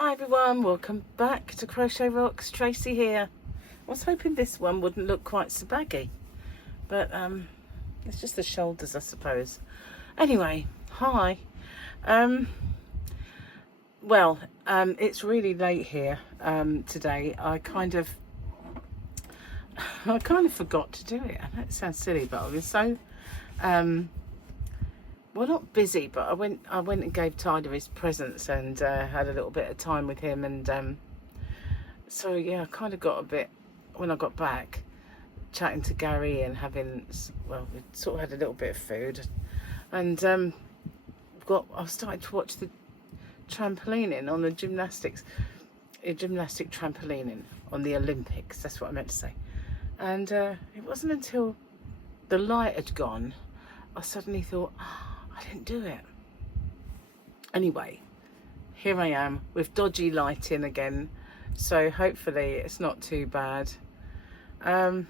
Hi everyone, welcome back to Crochet Rocks. Tracy here. I was hoping this one wouldn't look quite so baggy, but it's just the shoulders, I suppose. Anyway, hi. It's really late here today. I kind of forgot to do it. I know it sounds silly, but I was so well, not busy, but I went and gave Tyler his presents and had a little bit of time with him, and so yeah, I kind of got a bit, when I got back, chatting to Gary and having, well, we sort of had a little bit of food, and I started to watch the trampolining on the gymnastic trampolining on the Olympics. That's what I meant to say. And it wasn't until the light had gone I suddenly thought, I didn't do it. Anyway, here I am with dodgy lighting again, so hopefully it's not too bad. It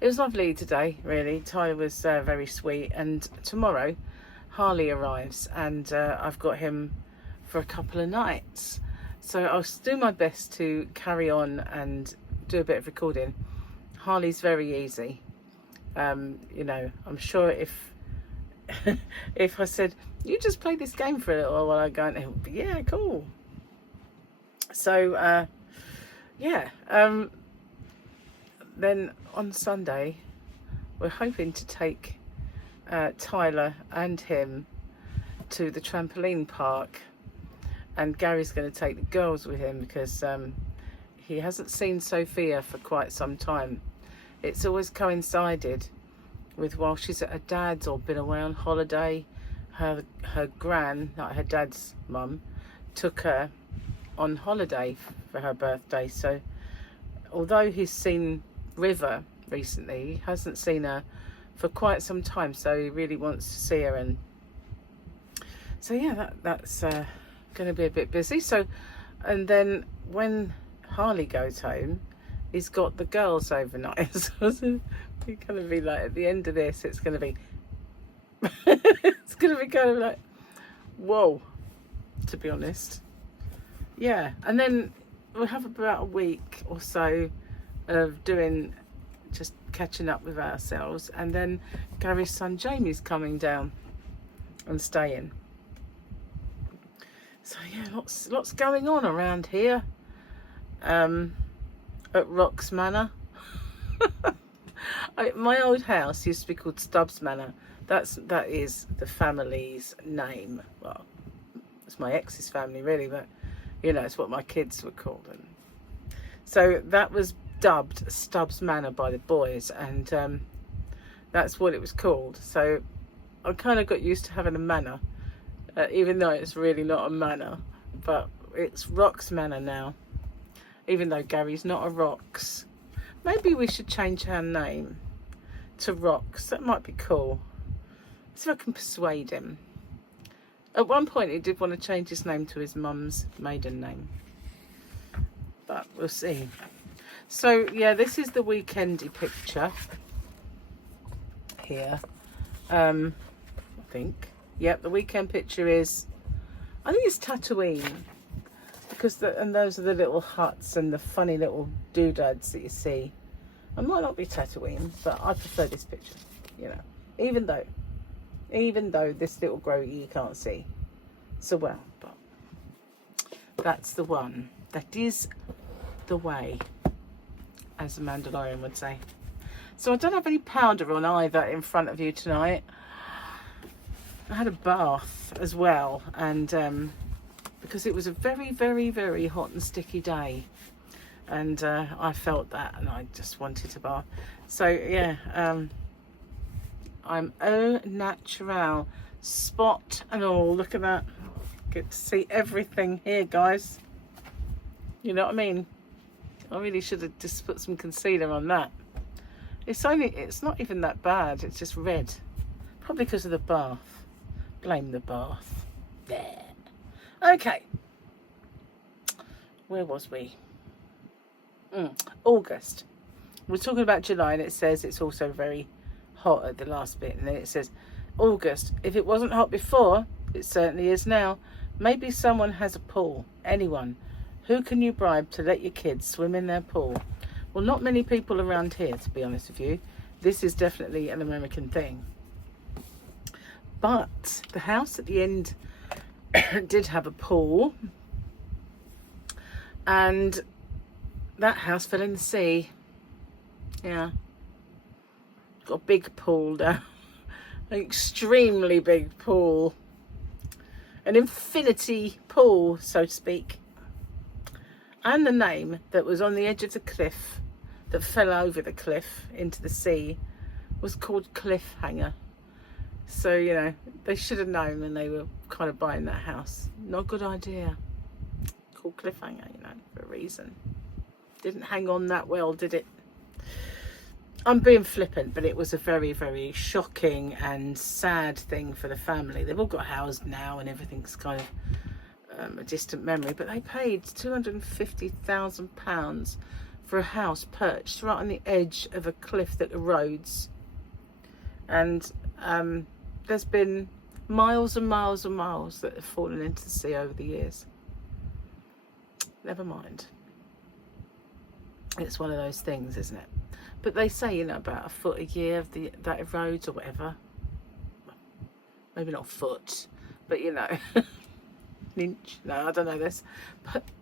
was lovely today, really. Tyler was very sweet, and tomorrow Harley arrives, and I've got him for a couple of nights, so I'll do my best to carry on and do a bit of recording. Harley's very easy. You know, I'm sure if I said, you just play this game for a little while, I'm going, oh, yeah, cool. So then on Sunday we're hoping to take Tyler and him to the trampoline park, and Gary's going to take the girls with him because he hasn't seen Sophia for quite some time. It's always coincided with while she's at her dad's or been away on holiday, her gran, like her dad's mum, took her on holiday for her birthday. So although he's seen River recently, he hasn't seen her for quite some time, so he really wants to see her. And so yeah, that's going to be a bit busy. So, and then when Harley goes home, he's got the girls overnight. So it's going to be like, at the end of this, it's going to be it's going to be kind of like, whoa, to be honest. Yeah, and then we'll have about a week or so of doing, just catching up with ourselves, and then Gary's son Jamie's coming down and staying. So yeah, lots going on around here at Rocks Manor. My old house used to be called Stubbs Manor. That is the family's name. Well, it's my ex's family really, but you know, it's what my kids were called. And so that was dubbed Stubbs Manor by the boys, and that's what it was called. So I kind of got used to having a manor, even though it's really not a manor, but it's Rocks Manor now, even though Gary's not a Rocks. Maybe we should change our name to Rocks. That might be cool. See if I can persuade him. At one point he did want to change his name to his mum's maiden name, but we'll see. So yeah, this is the weekendy picture here. I think. Yep, the weekend picture is, I think it's Tatooine, because those are the little huts and the funny little doodads that you see. It might not be Tatooine, but I prefer this picture, you know, even though this little groggy you can't see so well, but that's the one. That is the way, as the Mandalorian would say. So I don't have any powder on either in front of you tonight. I had a bath as well, and because it was a very, very, very hot and sticky day, and I felt that, and I just wanted to bath. So yeah, I'm au natural, spot and all. Look at that. Get to see everything here, guys. You know what I mean? I really should have just put some concealer on that. It's not even that bad. It's just red, probably because of the bath. Blame the bath. There. Okay. Where was we? August. We're talking about July, and it says it's also very hot at the last bit, and then it says August. If it wasn't hot before, it certainly is now. Maybe someone has a pool. Anyone. Who can you bribe to let your kids swim in their pool? Well, not many people around here, to be honest with you. This is definitely an American thing. But the house at the end did have a pool, and that house fell in the sea. Yeah. Got a big pool down. An extremely big pool. An infinity pool, so to speak. And the name that was on the edge of the cliff, that fell over the cliff into the sea, was called Cliffhanger. So, you know, they should have known when they were kind of buying that house. Not a good idea. Called Cliffhanger, you know, for a reason. Didn't hang on that well, did it? I'm being flippant, but it was a very, very shocking and sad thing for the family. They've all got housed now and everything's kind of a distant memory, but they paid £250,000 for a house perched right on the edge of a cliff that erodes. And there's been miles and miles and miles that have fallen into the sea over the years. Never mind. It's one of those things, isn't it? But they say, you know, about a foot a year of that erodes or whatever. Maybe not a foot, but you know, an inch. No, I don't know. There's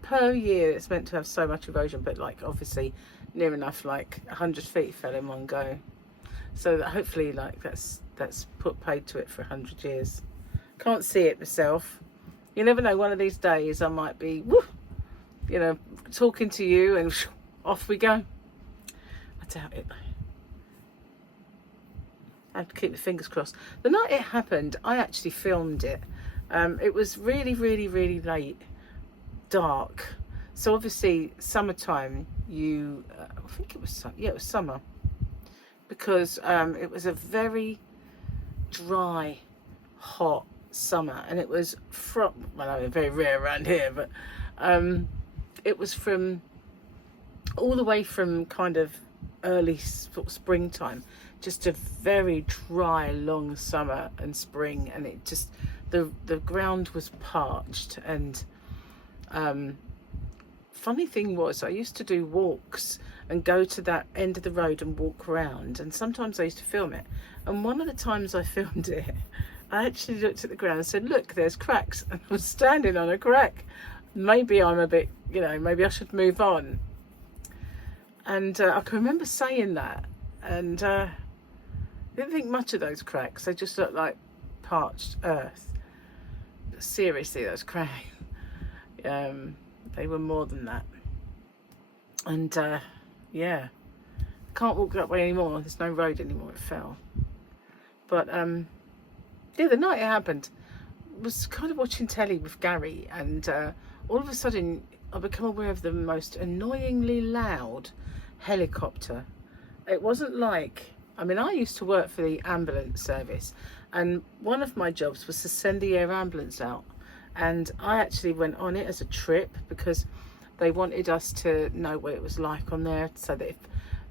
per year it's meant to have so much erosion, but like obviously near enough, like 100 feet fell in one go. So that hopefully, like that's paid to it for 100 years. Can't see it myself. You never know. One of these days I might be, woo, you know, talking to you and off we go. I doubt it. I have to keep my fingers crossed. The night it happened, I actually filmed it. It was really, really, really late, dark. So obviously, summertime. I think it was it was summer, because it was a very dry, hot summer, and it was from, well, I mean, very rare around here, but it was from all the way from kind of early sort of springtime, just a very dry, long summer and spring, and it just the ground was parched. And funny thing was, I used to do walks and go to that end of the road and walk around, and sometimes I used to film it. And one of the times I filmed it, I actually looked at the ground and said, look, there's cracks, and I was standing on a crack. Maybe I'm a bit, you know, maybe I should move on. And I can remember saying that, and didn't think much of those cracks. They just looked like parched earth. But seriously, those cracks, they were more than that. And yeah, can't walk that way anymore. There's no road anymore. It fell. But yeah, the night it happened, I was kind of watching telly with Gary, and all of a sudden I become aware of the most annoyingly loud helicopter. It wasn't like, I mean, I used to work for the ambulance service, and one of my jobs was to send the air ambulance out, and I actually went on it as a trip because they wanted us to know what it was like on there, so that if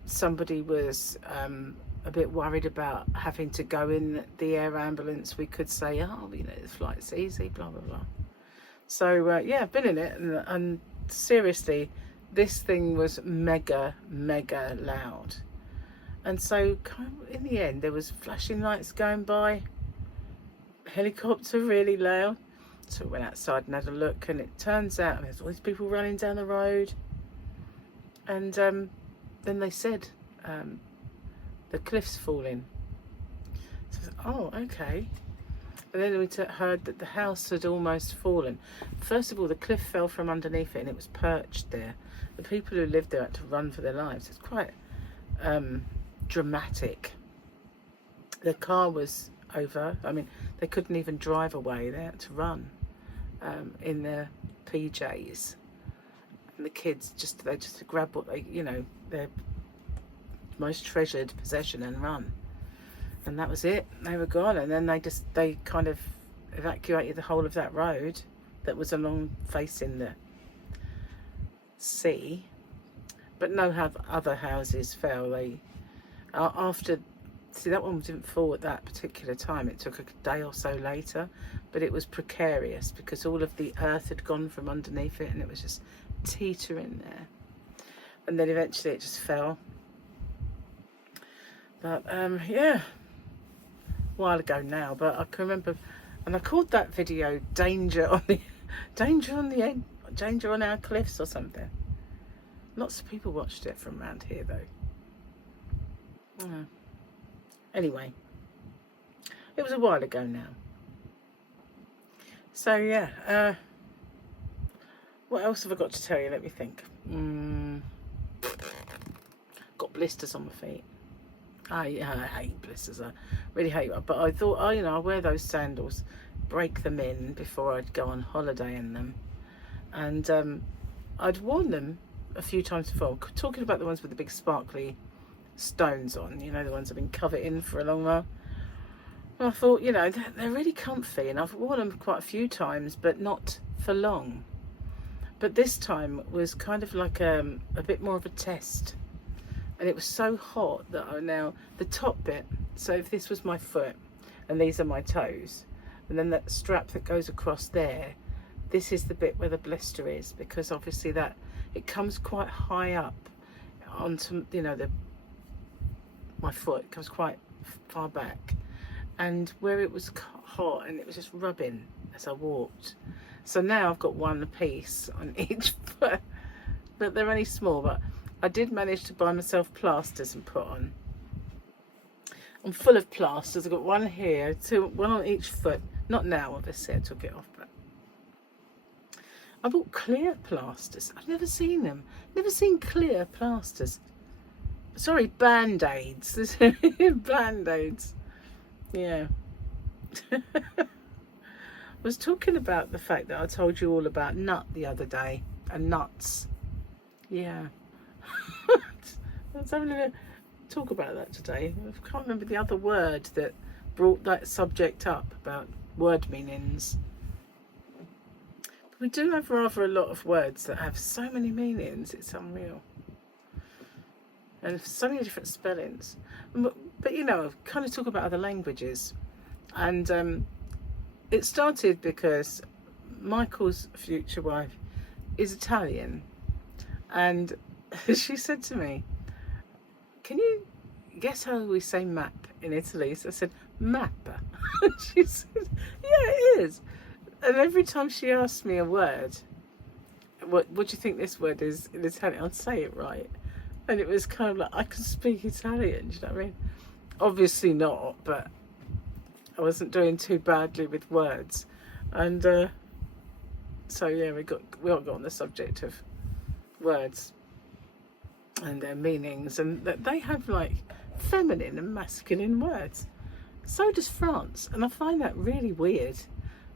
somebody was a bit worried about having to go in the air ambulance, we could say, oh, you know, the flight's easy, blah blah blah. So yeah, I've been in it, and seriously, this thing was mega loud. And so in the end, there was flashing lights going by, helicopter really loud. So we went outside and had a look, and it turns out there's all these people running down the road. And then they said the cliff's falling. So I was like, oh, okay. And then we heard that the house had almost fallen. First of all, the cliff fell from underneath it, and it was perched there. The people who lived there had to run for their lives. It's quite dramatic. The car was over. I mean, they couldn't even drive away. They had to run in their PJs. And the kids they just grab what they, you know, their most treasured possession and run. And that was it. They were gone. And then they kind of evacuated the whole of that road that was along facing the sea. But no other houses fell. After See, that one didn't fall at that particular time. It took a day or so later, but it was precarious because all of the earth had gone from underneath it and it was just teetering there. And then eventually it just fell. But yeah, a while ago now. But I can remember, and I called that video "Danger on the End, Danger on Our Cliffs" or something. Lots of people watched it from around here though. Anyway, it was a while ago now. So yeah, what else have I got to tell you? Let me think. Got blisters on my feet. I hate blisters. I really hate them. But I thought, oh, you know, I'll wear those sandals, break them in before I'd go on holiday in them. And I'd worn them a few times before. Talking about the ones with the big sparkly stones on, you know, the ones that have been covered in for a long while. And I thought, you know, they're really comfy, and I've worn them quite a few times, but not for long. But this time was kind of like a bit more of a test. And it was so hot that the top bit, so if this was my foot and these are my toes, and then that strap that goes across there, this is the bit where the blister is, because obviously that it comes quite high up onto, you know, my foot comes quite far back, and where it was hot and it was just rubbing as I walked. So now I've got one piece on each foot, but they're only small. But I did manage to buy myself plasters and put on. I'm full of plasters. I've got one here, one on each foot. Not now, obviously, I took it off, but I bought clear plasters. I've never seen them. Never seen clear plasters. Sorry, band-aids. Band-aids. Yeah. I was talking about the fact that I told you all about nut the other day, and nuts. Yeah. I was having a talk about that today. I can't remember the other word that brought that subject up about word meanings. But we do have rather a lot of words that have so many meanings, it's unreal. And so many different spellings. But you know, kind of talk about other languages. And it started because Michael's future wife is Italian. And she said to me, "Can you guess how we say map in Italy?" So I said, "Mappa." She said, "Yeah, it is." And every time she asked me a word, what do you think this word is in Italian? I'd say it right. And it was kind of like, I can speak Italian, do you know what I mean? Obviously not, but I wasn't doing too badly with words. And so yeah, we all got on the subject of words and their meanings, and that they have like feminine and masculine words. So does France, and I find that really weird.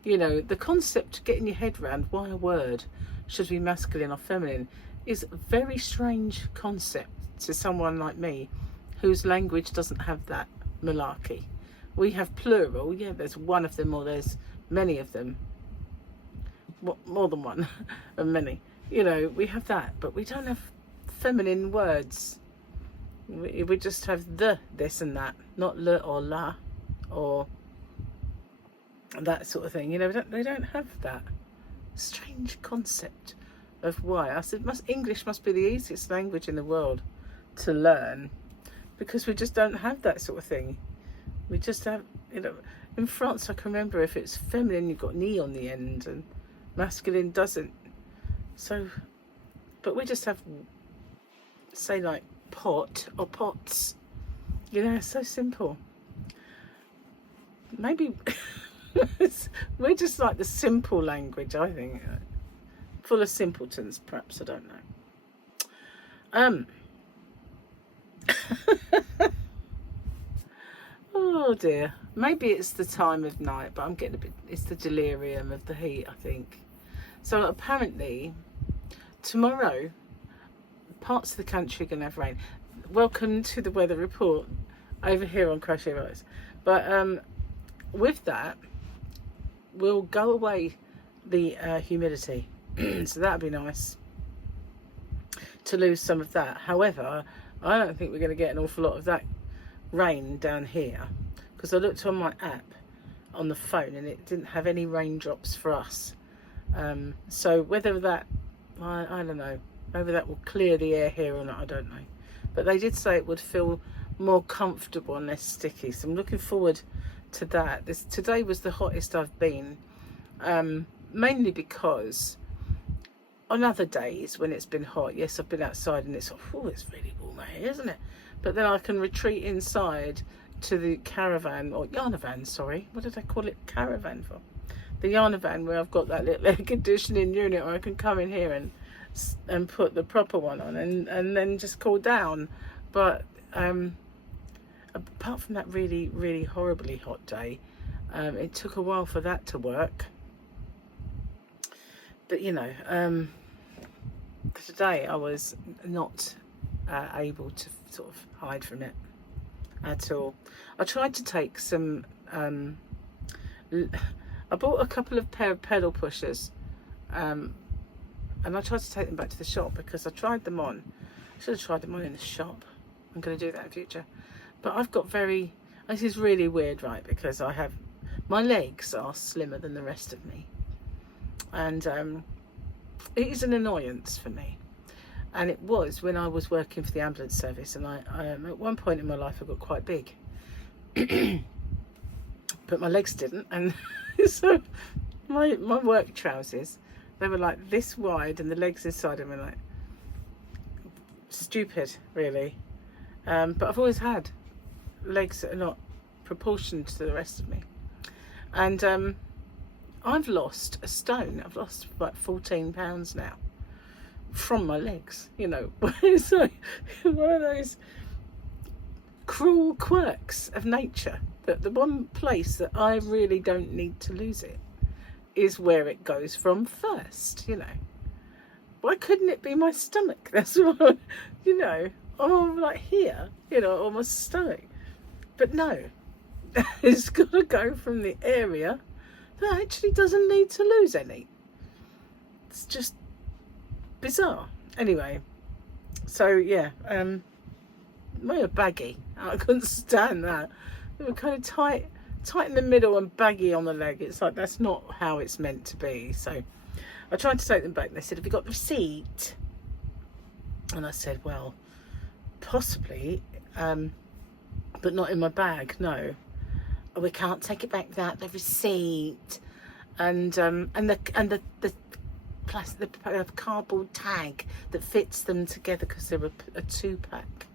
You know, the concept, getting your head around why a word should be masculine or feminine is a very strange concept to someone like me whose language doesn't have that malarkey. We have plural, yeah, there's one of them or there's many of them, more than one and many, you know, we have that, but we don't have feminine words. We just have the this and that, not le or la or that sort of thing, you know. They don't have that strange concept of why. I said, English must be the easiest language in the world to learn, because we just don't have that sort of thing. We just have, you know, in France I can remember if it's feminine you've got an E on the end and masculine doesn't. So, but we just have, say, like pot or pots, you know. It's so simple. Maybe we're just like the simple language, I think. Full of simpletons, perhaps, I don't know. Oh dear, maybe it's the time of night, but I'm getting a bit, it's the delirium of the heat, I think. So apparently tomorrow parts of the country are going to have rain. Welcome to the weather report over here on Crochet Rise. But with that will go away the humidity. So that'd be nice to lose some of that. However, I don't think we're going to get an awful lot of that rain down here, because I looked on my app on the phone and it didn't have any raindrops for us. So whether that, I don't know, whether that will clear the air here or not, I don't know. But they did say it would feel more comfortable and less sticky, so I'm looking forward to that. Today was the hottest I've been, mainly because on other days when it's been hot, yes, I've been outside and it's really warm out here, isn't it? But then I can retreat inside to the caravan, or yarnavan, sorry, what did I call it caravan for? The yarnavan, where I've got that little air conditioning unit where I can come in here and put the proper one on and then just cool down. But apart from that really, really horribly hot day, it took a while for that to work. But you know, today I was not able to sort of hide from it at all. I tried to take some, I bought a couple of pair of pedal pushers, and I tried to take them back to the shop because I tried them on. I should have tried them on in the shop. I'm going to do that in future. But I've got this is really weird, right? Because my legs are slimmer than the rest of me. And it is an annoyance for me. And it was when I was working for the ambulance service, and I at one point in my life I got quite big. But my legs didn't, and so my work trousers, they were like this wide and the legs inside them were like stupid, really. But I've always had legs that are not proportioned to the rest of me. And I've lost a stone. I've lost like 14 pounds now from my legs, you know. It's like one of those cruel quirks of nature, that the one place that I really don't need to lose it is where it goes from first, you know. Why couldn't it be my stomach? That's what, you know, I'm like here, you know, or my stomach. But no, it's got to go from the area that actually doesn't need to lose any. It's just bizarre. Anyway, so yeah, they were baggy. I couldn't stand that. They were kind of tight in the middle and baggy on the leg. It's like, that's not how it's meant to be. So I tried to take them back and they said, have you got the receipt? And I said, well, possibly, but not in my bag, no. Oh, we can't take it back without the receipt. And the plastic, the cardboard tag that fits them together, because they're a 2-pack.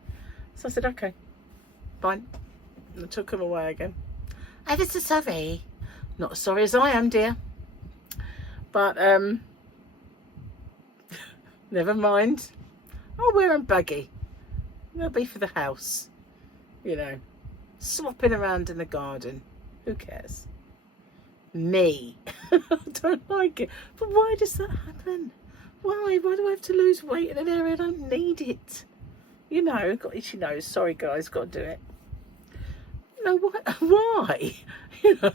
So I said, okay, fine. And I took them away again. Ever so sorry. Not as sorry as I am, dear. But never mind. I'll wear them baggy. They'll be for the house. You know, slopping around in the garden. Who cares? Me. I don't like it. But why does that happen? Why? Why do I have to lose weight in an area I don't need it? You know, got itchy nose. Sorry, guys, got to do it. No, why? You know,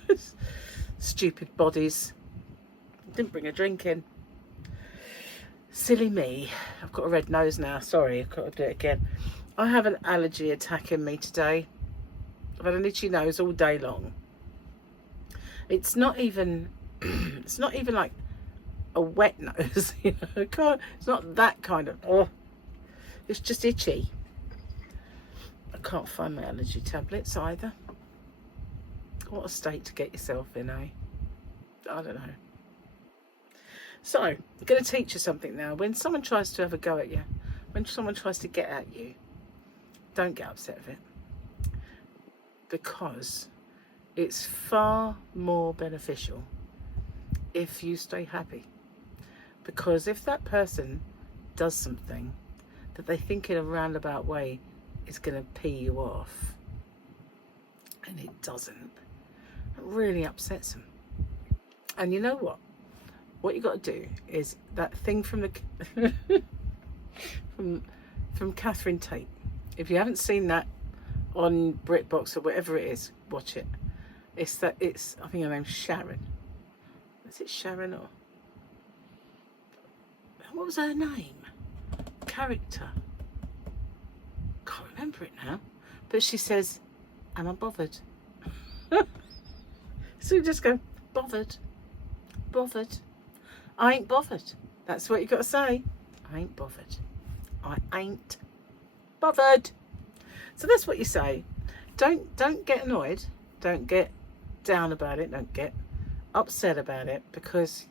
stupid bodies. Didn't bring a drink in. Silly me. I've got a red nose now. Sorry, I've got to do it again. I have an allergy attacking me today. I've had an itchy nose all day long. It's not even it's not even like a wet nose, you know. It's not that kind of, oh, it's just itchy. I can't find my allergy tablets either. What a state to get yourself in, eh? I don't know. So, I'm going to teach you something now. When someone tries to have a go at you, when someone tries to get at you, don't get upset with it. Because it's far more beneficial if you stay happy. Because if that person does something that they think in a roundabout way is going to pee you off, and it doesn't, it really upsets them. And you know what? What you got to do is that thing from the from Catherine Tate. If you haven't seen that on BritBox or whatever it is, watch it. I think her name's Sharon. Is it Sharon or what was her name? Character. Can't remember it now. But she says, am I bothered? So you just go, bothered, bothered. I ain't bothered. That's what you got to say. I ain't bothered. I ain't bothered. So that's what you say. Don't get annoyed. Don't get down about it. Don't get upset about it, because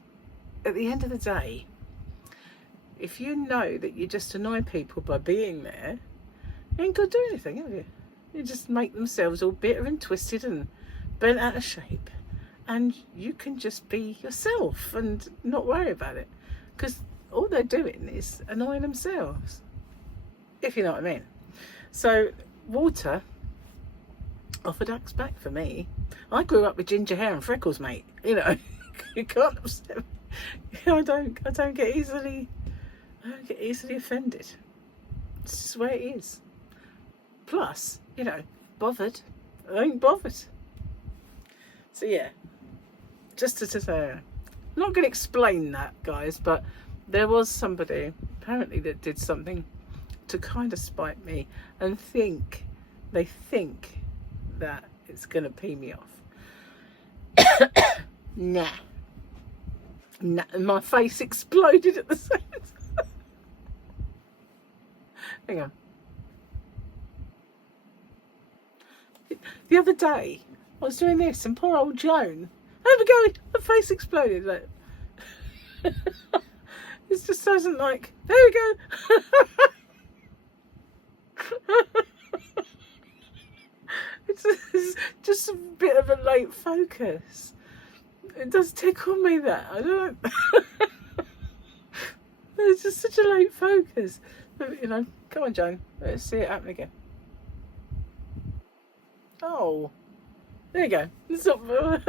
at the end of the day, if you know that you just annoy people by being there, you ain't got to do anything, have you? You just make themselves all bitter and twisted and bent out of shape, and you can just be yourself and not worry about it, because all they're doing is annoying themselves, if you know what I mean. So water offered acts back for me. I grew up with ginger hair and freckles, mate. You know, you can't upset me. I don't get easily offended. It's just the way it is. Plus, you know, bothered. I ain't bothered. So yeah, just to say, I'm not going to explain that, guys, but there was somebody apparently that did something to kind of spite me and they think that it's going to pee me off. Nah. My face exploded at the same time. Hang on. The other day, I was doing this, and poor old Joan, there we go, her face exploded. Like, it just doesn't like, there we go. It's just a bit of a late focus. It does tickle me that. I don't. It's just such a late focus. But, you know, come on, Joan. Let's see it happen again. Oh, there you go. It's not...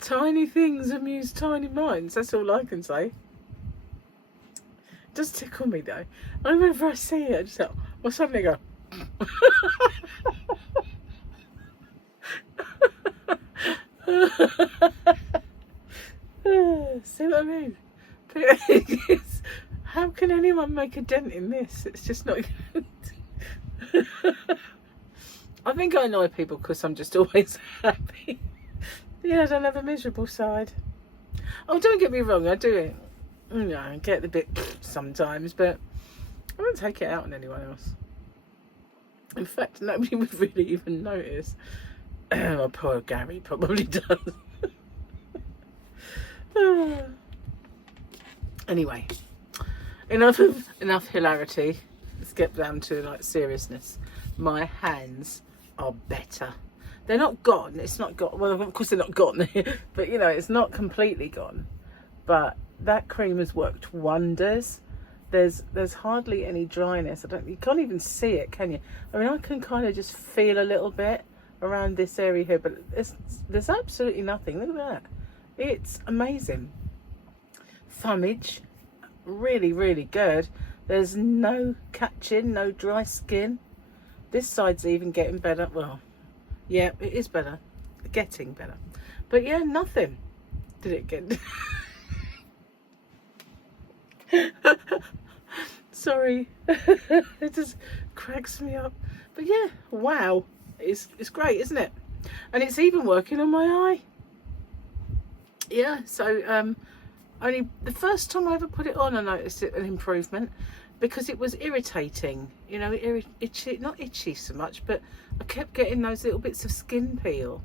Tiny things amuse tiny minds. That's all I can say. It does tickle me though. Whenever I see it, I just go, or suddenly go. See what I mean? How can anyone make a dent in this? It's just not good. I think I annoy people because I'm just always happy. Yeah, I don't have a miserable side. Oh, don't get me wrong, I do it. You know, I get the bit sometimes, but I don't take it out on anyone else. In fact, nobody would really even notice. Oh, poor Gary probably does. Anyway, enough hilarity. Let's get down to like seriousness. My hands are better. They're not gone. It's not gone. Well, of course they're not gone. But you know, it's not completely gone. But that cream has worked wonders. There's hardly any dryness. You can't even see it, can you? I mean, I can kind of just feel a little bit around this area here, but there's absolutely nothing. Look at that. It's amazing. Thumbage, really, really good. There's no catching, no dry skin. This side's even getting better. Well, yeah, it is better. Getting better. But yeah, nothing. Did it get... Sorry. It just cracks me up. But yeah, wow. It's great, isn't it? And it's even working on my eye. Yeah, so only the first time I ever put it on, I noticed an improvement, because it was irritating, you know, itchy, not itchy so much, but I kept getting those little bits of skin peel.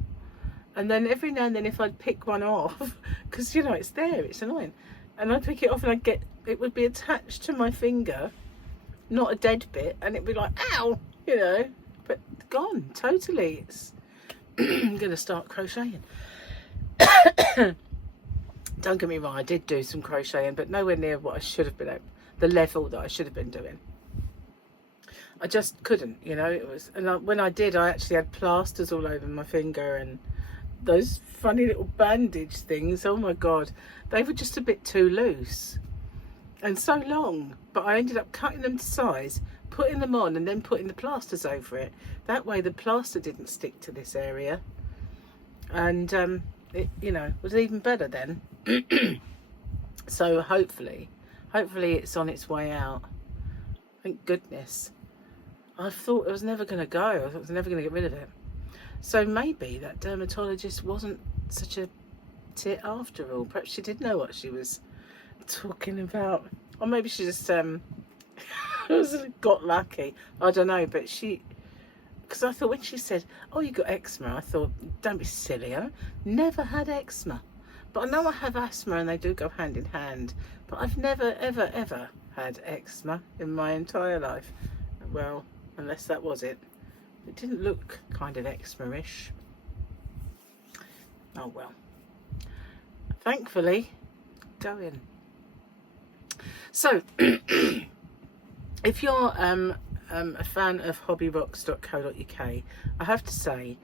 And then every now and then, if I'd pick one off, because you know it's there, it's annoying, and I'd pick it off and it would be attached to my finger, not a dead bit, and it'd be like, ow, you know, but gone totally. It's I'm gonna start crocheting. Don't get me wrong, I did do some crocheting, but nowhere near what I should have been at, the level that I should have been doing. I just couldn't, you know. It was, and when I did, I actually had plasters all over my finger and those funny little bandage things. Oh my god, they were just a bit too loose and so long. But I ended up cutting them to size, putting them on, and then putting the plasters over it. That way, the plaster didn't stick to this area, and it, you know, was even better then. So hopefully it's on its way out. Thank goodness. I thought it was never going to go. I thought I was never going to get rid of it. So maybe that dermatologist wasn't such a tit after all. Perhaps she did know what she was talking about. Or maybe she just got lucky. I don't know. But because I thought when she said, oh, you got eczema, I thought, don't be silly. I never had eczema. But I know I have asthma and they do go hand in hand. But I've never, ever, ever had eczema in my entire life. Well, unless that was it. It didn't look kind of eczema-ish. Oh well. Thankfully, go in. So, if you're a fan of hobbyrocks.co.uk, I have to say,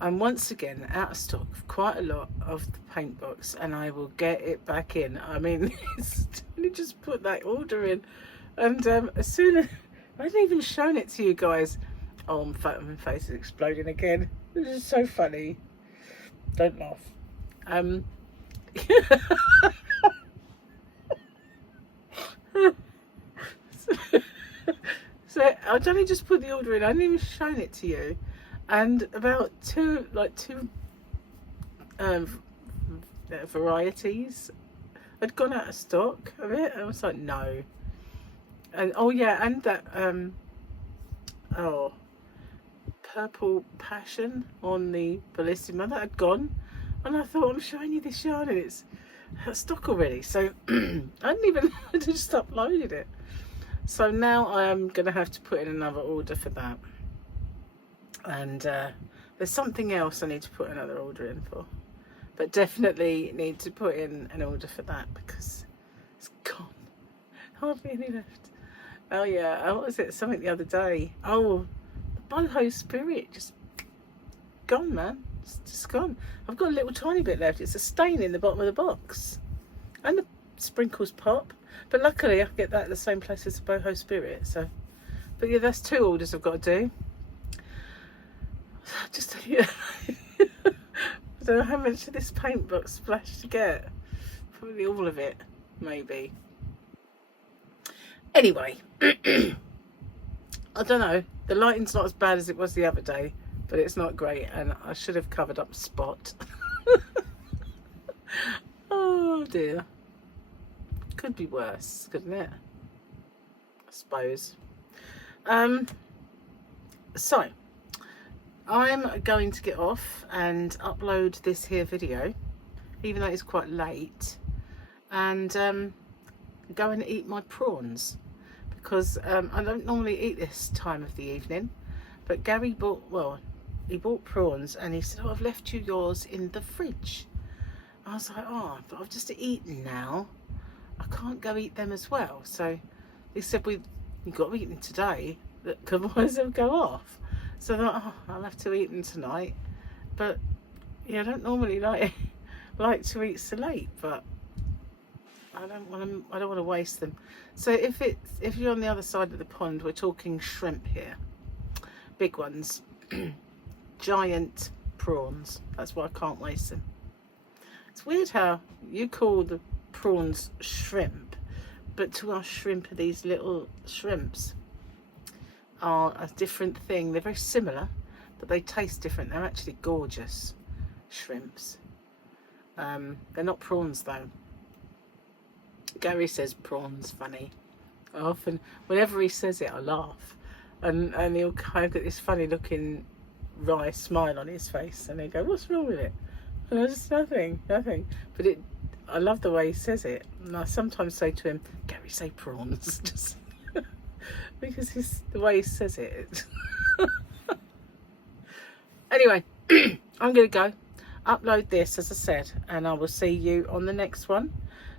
I'm once again out of stock of quite a lot of the paint box, and I will get it back in. I mean, it's only just put that order in, and as soon as I haven't even shown it to you guys. Oh, my face is exploding again. This is so funny. Don't laugh. So I'd only just put the order in. I hadn't even shown it to you, and about two varieties had gone out of stock of it. And I was like, no. And oh yeah, and that purple passion on the Bellissima that had gone, and I thought, I'm showing you this yarn and it's out of stock already. So I hadn't even just uploaded it. So now I am going to have to put in another order for that. And there's something else I need to put another order in for. But definitely need to put in an order for that because it's gone. Hardly any left. Oh yeah, what was it? Something the other day. Oh, the boho spirit just gone, man. It's just gone. I've got a little tiny bit left. It's a stain in the bottom of the box. And the sprinkles pop. But luckily I can get that at the same place as the boho spirit. So, but yeah, that's 2 orders I've got to do. Just yeah. I don't know how much of this paint box splash to get. Probably all of it, maybe. Anyway, I don't know. The lighting's not as bad as it was the other day, but it's not great, and I should have covered up spot. Oh dear. Could be worse, couldn't it? I suppose. So I'm going to get off and upload this here video, even though it's quite late, and go and eat my prawns, because I don't normally eat this time of the evening, but Gary bought, well, he bought prawns and he said, oh, I've left you yours in the fridge. I was like, oh, but I've just eaten now, I can't go eat them as well. So he said, you've got to eat them today, otherwise they'll go off. So I thought, oh, I'll have to eat them tonight. But yeah, I don't normally like to eat so late, but I don't want to waste them. So if you're on the other side of the pond, we're talking shrimp here, big ones, giant prawns. That's why I can't waste them. It's weird how you call the prawns shrimp, but to us shrimp are these little shrimps are a different thing. They're very similar, but they taste different. They're actually gorgeous shrimps. They're not prawns though. Gary says prawns funny. I often, whenever he says it, I laugh, and he'll kind of get this funny looking wry smile on his face, and he'll go, what's wrong with it? And I just, nothing. But I love the way he says it, and I sometimes say to him, Gary, say prawns, just because the way he says it. Anyway, I'm going to go upload this, as I said, and I will see you on the next one.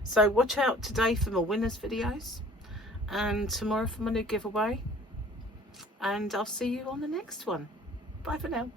So watch out today for my winners videos, and tomorrow for my new giveaway, and I'll see you on the next one. Bye for now.